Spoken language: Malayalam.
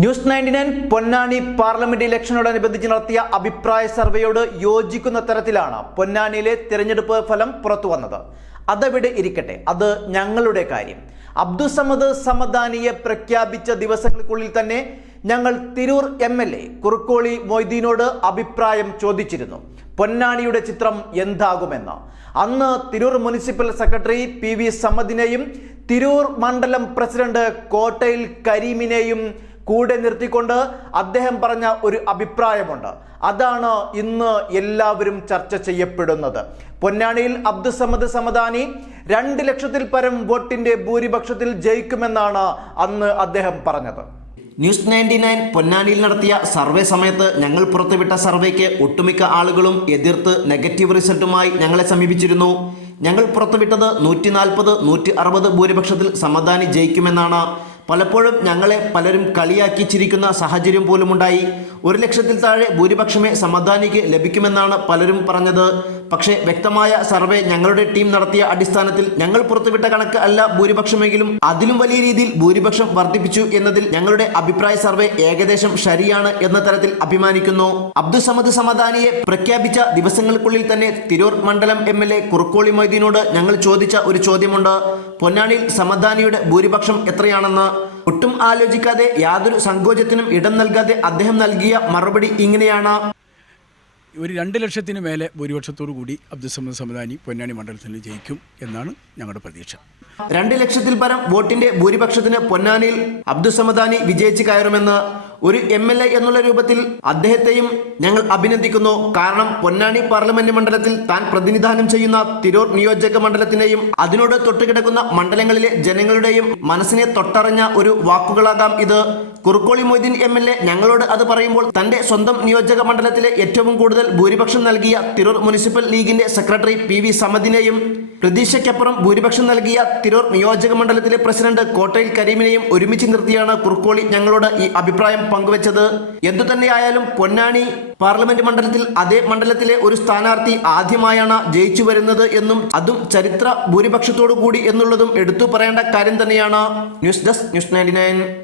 News ninety nine Ponnani parliament ഇലക്ഷനോടനുബന്ധിച്ച് നടത്തിയ അഭിപ്രായ സർവേയോട് യോജിക്കുന്ന തരത്തിലാണ് പൊന്നാനിയിലെ തിരഞ്ഞെടുപ്പ് ഫലം പുറത്തു വന്നത്. അതവിടെ ഇരിക്കട്ടെ. അത് ഞങ്ങളുടെ കാര്യം. അബ്ദുസമദ് സമദാനിയെ പ്രഖ്യാപിച്ച ദിവസങ്ങൾക്കുള്ളിൽ തന്നെ ഞങ്ങൾ Tirur M L A Kurukkoli മൊയ്തീനോട് അഭിപ്രായം ചോദിച്ചിരുന്നു. പൊന്നാനിയുടെ ചിത്രം എന്താകുമെന്ന്. അന്ന് Tirur municipal secretary P V സമദിനെയും Tirur മണ്ഡലം പ്രസിഡന്റ് കോട്ടയിൽ കരീമിനെയും കൂടെ നിർത്തിക്കൊണ്ട് അദ്ദേഹം പറഞ്ഞ ഒരു അഭിപ്രായമുണ്ട്. അതാണ് ഇന്ന് എല്ലാവരും ചർച്ച ചെയ്യപ്പെടുന്നത്. പൊന്നാണിയിൽ അബ്ദുസമദ് സമദാനി രണ്ട് ലക്ഷത്തിൽ പരം വോട്ടിന്റെ ഭൂരിപക്ഷത്തിൽ ജയിക്കുമെന്നാണ് അന്ന് അദ്ദേഹം പറഞ്ഞത്. ന്യൂസ് നയന്റി നയൻ പൊന്നാനിയിൽ നടത്തിയ സർവേ സമയത്ത് ഞങ്ങൾ പുറത്തുവിട്ട സർവേക്ക് ഒട്ടുമിക്ക ആളുകളും എതിർത്ത് നെഗറ്റീവ് റിസൾട്ടുമായി ഞങ്ങളെ സമീപിച്ചിരുന്നു. ഞങ്ങൾ പുറത്തുവിട്ടത് നൂറ്റി നാൽപ്പത് നൂറ്റി അറുപത് ഭൂരിപക്ഷത്തിൽ സമാധാനി ജയിക്കുമെന്നാണ് പലപ്പോഴും ഞങ്ങളെ പലരും കളിയാക്കിച്ചിരിക്കുന്ന സാഹചര്യം പോലുമുണ്ടായി. ഒരു ലക്ഷത്തിൽ താഴെ ഭൂരിപക്ഷമേ സമാധാനിക്ക് ലഭിക്കുമെന്നാണ് പലരും പറഞ്ഞത്. പക്ഷേ വ്യക്തമായ സർവേ ഞങ്ങളുടെ ടീം നടത്തിയ അടിസ്ഥാനത്തിൽ ഞങ്ങൾ പുറത്തുവിട്ട കണക്ക് അല്ല ഭൂരിപക്ഷമെങ്കിലും അതിലും വലിയ രീതിയിൽ ഭൂരിപക്ഷം വർദ്ധിപ്പിച്ചു എന്നതിൽ ഞങ്ങളുടെ അഭിപ്രായ സർവേ ഏകദേശം ശരിയാണ് എന്ന തരത്തിൽ അഭിമാനിക്കുന്നു. അബ്ദുസമദ് സമദാനിയെ പ്രഖ്യാപിച്ച ദിവസങ്ങൾക്കുള്ളിൽ തന്നെ തിരൂർ മണ്ഡലം എം എൽ എ കുറുക്കോളി മൊയ്തീനോട് ഞങ്ങൾ ചോദിച്ച ഒരു ചോദ്യമുണ്ട്. പൊന്നാനിയിൽ സമദാനിയുടെ ഭൂരിപക്ഷം എത്രയാണെന്ന്? ഒട്ടും ആലോചിക്കാതെ യാതൊരു സങ്കോചത്തിനും ഇടം നൽകാതെ അദ്ദേഹം നൽകിയ മറുപടി ഇങ്ങനെയാണ്. ഒരു രണ്ട് ലക്ഷത്തിന് മേലെ ഭൂരിപക്ഷത്തോടു കൂടി അബ്ദുസമ്മദ് സമദാനി പൊന്നാനി മണ്ഡലത്തിൽ ജയിക്കും എന്നാണ് ഞങ്ങളുടെ പ്രതീക്ഷ. രണ്ട് ലക്ഷത്തിൽ പരം വോട്ടിന്റെ ഭൂരിപക്ഷത്തിന് പൊന്നാനിയിൽ അബ്ദുസമദാനി വിജയിച്ച് കയറുമെന്ന് ഒരു എം എൽ എ എന്നുള്ള രൂപത്തിൽ അദ്ദേഹത്തെയും ഞങ്ങൾ അഭിനന്ദിക്കുന്നു. കാരണം പൊന്നാനി പാർലമെന്റ് മണ്ഡലത്തിൽ താൻ പ്രതിനിധാനം ചെയ്യുന്ന തിരൂർ നിയോജക മണ്ഡലത്തിനെയും അതിനോട് തൊട്ടുകിടക്കുന്ന മണ്ഡലങ്ങളിലെ ജനങ്ങളുടെയും മനസ്സിനെ തൊട്ടറിഞ്ഞ ഒരു വാക്കുകളാകാം ഇത്. Kurukkoli Moideen M L A ഞങ്ങളോട് അത് പറയുമ്പോൾ തന്റെ സ്വന്തം നിയോജക മണ്ഡലത്തിലെ ഏറ്റവും കൂടുതൽ ഭൂരിപക്ഷം നൽകിയ തിരൂർ മുനിസിപ്പൽ ലീഗിന്റെ സെക്രട്ടറി പി വി സമദിനെയും പ്രതീക്ഷയ്ക്കപ്പുറം ഭൂരിപക്ഷം നൽകിയ തിരൂർ നിയോജക മണ്ഡലത്തിലെ പ്രസിഡന്റ് കോട്ടയിൽ കരീമിനെയും ഒരുമിച്ച് നിർത്തിയാണ് കുർക്കോളി ഞങ്ങളോട് ഈ അഭിപ്രായം പങ്കുവച്ചത്. എന്തുതന്നെയായാലും പൊന്നാനി പാർലമെന്റ് മണ്ഡലത്തിൽ അതേ മണ്ഡലത്തിലെ ഒരു സ്ഥാനാർത്ഥി ആദ്യമായാണ് ജയിച്ചു വരുന്നത് എന്നും അതും ചരിത്ര ഭൂരിപക്ഷത്തോടു കൂടി എന്നുള്ളതും എടുത്തു പറയേണ്ട കാര്യം തന്നെയാണ്. News desk news ninety